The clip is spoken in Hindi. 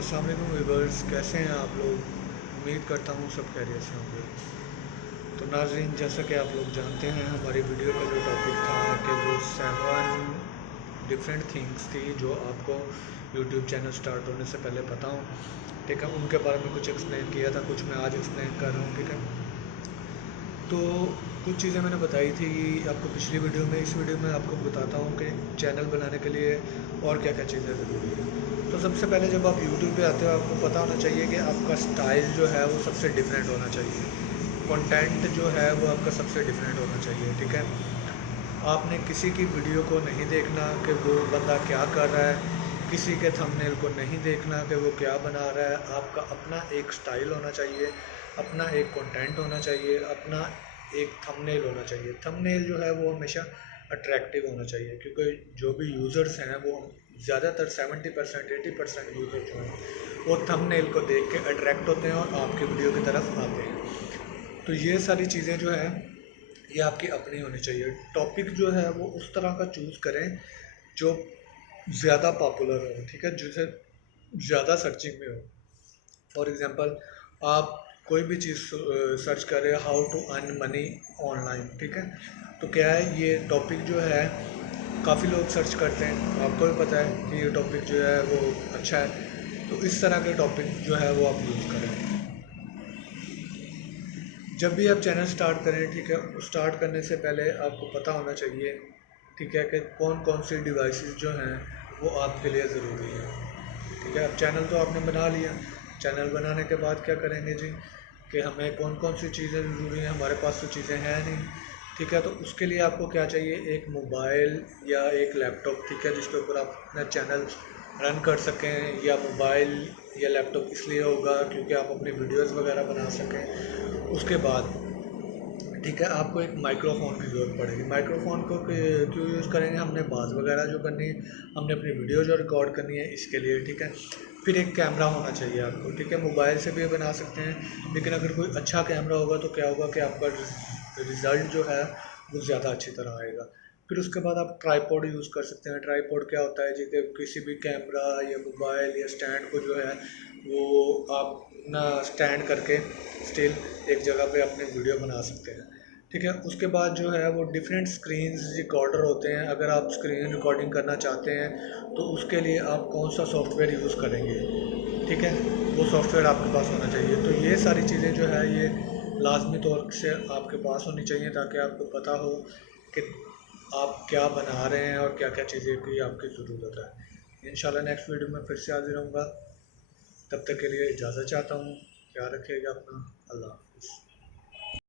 अस्सलाम वालेकुम व्यूअर्स, कैसे हैं आप लोग। उम्मीद करता हूँ सब खैरियत से होंगे। तो नाज़रीन, जैसा कि आप लोग जानते हैं, हमारी वीडियो का जो टॉपिक था कि वो 7 डिफरेंट थिंग्स थी जो आपको यूट्यूब चैनल स्टार्ट होने से पहले पता हो। ठीक है, उनके बारे में कुछ एक्सप्लेन किया था, कुछ मैं आज एक्सप्लेन कर रहा हूँ। ठीक है, तो कुछ चीज़ें मैंने बताई थी आपको पिछली वीडियो में। इस वीडियो में आपको बताता हूँ कि चैनल बनाने के लिए और क्या क्या चीज़ें ज़रूरी है। तो सबसे पहले जब आप यूट्यूब पे आते हो, आपको पता होना चाहिए कि आपका स्टाइल जो है वो सबसे डिफरेंट होना चाहिए। कंटेंट जो है वो आपका सबसे डिफरेंट होना चाहिए। ठीक है, आपने किसी की वीडियो को नहीं देखना कि वो बंदा क्या कर रहा है, किसी के थंबनेल को नहीं देखना कि वो क्या बना रहा है। आपका अपना एक स्टाइल होना चाहिए, अपना एक कंटेंट होना चाहिए, अपना एक थंबनेल होना चाहिए। थंबनेल जो है वो हमेशा अट्रैक्टिव होना चाहिए, क्योंकि जो भी यूज़र्स हैं वो ज़्यादातर 70% 80% यूज़र जो हैं वो थंबनेल को देख के अट्रैक्ट होते हैं और आपकी वीडियो की तरफ आते हैं। तो ये सारी चीज़ें जो है ये आपकी अपनी होनी चाहिए। टॉपिक जो है वो उस तरह का चूज़ करें जो ज़्यादा पॉपुलर हो। ठीक है, जिसे ज़्यादा सर्चिंग में हो। फॉर एग्ज़ाम्पल, आप कोई भी चीज़ सर्च कर रहे हैं, how to earn money online. ठीक है, तो क्या है, ये टॉपिक जो है काफ़ी लोग सर्च करते हैं, आपको भी पता है कि ये टॉपिक जो है वो अच्छा है। तो इस तरह के टॉपिक जो है वो आप यूज़ करें जब भी आप चैनल स्टार्ट करें। ठीक है, स्टार्ट करने से पहले आपको पता होना चाहिए, ठीक है, कि कौन कौन सी डिवाइसेस जो हैं वो आपके लिए ज़रूरी है। ठीक है, अब चैनल तो आपने बना लिया। चैनल बनाने के बाद क्या करेंगे जी, कि हमें कौन कौन सी चीज़ें ज़रूरी हैं। हमारे पास तो चीज़ें हैं नहीं। ठीक है, तो उसके लिए आपको क्या चाहिए, एक मोबाइल या एक लैपटॉप। ठीक है, जिसके ऊपर आप अपना चैनल रन कर सकें। या मोबाइल या लैपटॉप इसलिए होगा क्योंकि आप अपनी वीडियोस वगैरह बना सकें। उसके बाद ठीक है, आपको एक माइक्रोफोन की ज़रूरत पड़ेगी। माइक्रोफोन को क्यों यूज़ करेंगे, हमने बात वगैरह जो करनी है, हमने अपनी वीडियो जो रिकॉर्ड करनी है, इसके लिए। ठीक है, फिर एक कैमरा होना चाहिए आपको। ठीक है, मोबाइल से भी बना सकते हैं, लेकिन अगर कोई अच्छा कैमरा होगा तो क्या होगा कि आपका रिज़ल्ट जो है वो ज़्यादा अच्छी तरह आएगा। फिर उसके बाद आप ट्राईपॉड यूज़ कर सकते हैं। ट्राईपॉड क्या होता है जी, कि किसी भी कैमरा या मोबाइल या स्टैंड को जो है वो आप ना स्टैंड करके स्टिल एक जगह पे अपनी वीडियो बना सकते हैं। ठीक है, उसके बाद जो है वो डिफरेंट स्क्रीन्स रिकॉर्डर होते हैं। अगर आप स्क्रीन रिकॉर्डिंग करना चाहते हैं तो उसके लिए आप कौन सा सॉफ्टवेयर यूज़ करेंगे। ठीक है, वो सॉफ्टवेयर आपके पास होना चाहिए। तो ये सारी चीज़ें जो है ये लाजमी तौर से आपके पास होनी चाहिए, ताकि आपको पता हो कि आप क्या बना रहे हैं और क्या क्या चीज़ें की आपकी ज़रूरत है। इंशाल्लाह नेक्स्ट वीडियो में फिर से हाजिर रहूँगा। तब तक के लिए इजाज़त चाहता हूँ। ख्याल रखिएगा अपना। अल्लाह हाफ़िज़।